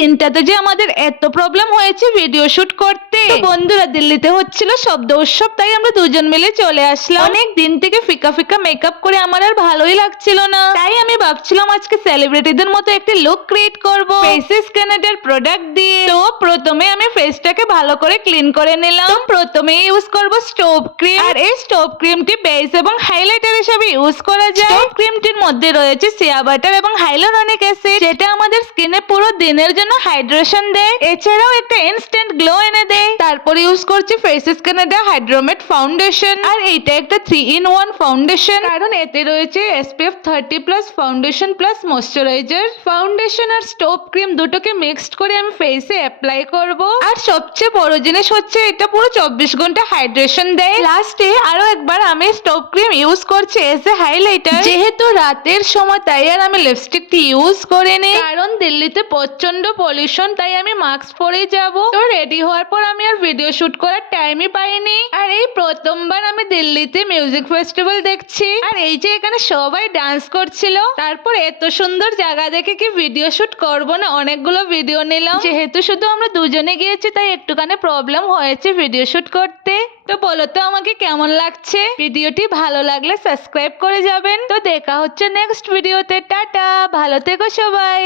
দিনটাতে যে আমাদের এত প্রবলেম হয়েছে ভিডিও শুট করতে। তো বন্ধুরা, দিল্লিতে হচ্ছিল শব্দ উৎসব, তাই আমরা দুজন মিলে চলে আসলাম। অনেক দিন থেকে ফিকা ফিকা মেকআপ করে আমার আর ভালোই লাগছিল না, তাই আমি ভাবছিলাম আজকে সেলিব্রিটিদের মতো একটা লুক ক্রিয়েট করব ফেসেস ক্যানাডার প্রোডাক্ট দিয়ে। তো প্রথমে আমি ফেসটাকে ভালো করে ক্লিন করে নিলাম। তো প্রথমে ইউজ করব স্টোভ ক্রিম, আর এই স্টোভ ক্রিমটি বেস এবং হাইলাইটার হিসেবে ইউজ করা যায়। স্টোভ ক্রিমটির মধ্যে রয়েছে শিয়া বাটার এবং হাইলুরনিক অ্যাসিড, যেটা আমাদের স্কিনে পুরো দিনের জন্য হাইড্রেশন দেয়, এছাড়াও একটা ইনস্ট্যান্ট গ্লো এনে দেয়। তারপর ইউজ করছি ফেসেস কানাডা হাইড্রোমেট ফাউন্ডেশন, আর এইটা একটা 3-in-1 ফাউন্ডেশন, কারণ এতে রয়েছে SPF 30+ foundation plus moisturiser. Foundation আর স্টোভ ক্রিম দুটোকে মিক্সড করে আমি ফেসে অ্যাপ্লাই করব। আর সবচেয়ে বড় জিনিস হচ্ছে এটা পুরো 24 ঘন্টা হাইড্রেশন দেয়। লাস্টে আরো একবার আমি স্টোভ ক্রিম ইউজ করছি এজ এ হাইলাইটার। যেহেতু রাতের সময় তাই আর আমি লিপস্টিকটি ইউজ করিনি, কারণ দিল্লিতে প্রচন্ড পলিউশন, তাই আমি মাস্ক পরেই যাব। তো রেডি হওয়ার পর আমি আর ভিডিও শুট করার টাইমই পাইনি। আর এই প্রথমবার আমি দিল্লিতে মিউজিক ফেস্টিভ্যাল দেখছি, আর এই যে এখানে সবাই ডান্স করছিল। তারপর এত সুন্দর জায়গা দেখে কি ভিডিও শুট করব না, অনেকগুলো ভিডিও নিলাম। যেহেতু শুধু আমরা দুজনে গিয়েছি তাই একটুখানি প্রবলেম হয়েছে ভিডিও শুট করতে। তো বলো তো আমাকে কেমন লাগছে? ভিডিওটি ভালো লাগলে সাবস্ক্রাইব করে যাবেন। তো দেখা হচ্ছে নেক্সট ভিডিওতে। টাটা, ভালো থেকো সবাই।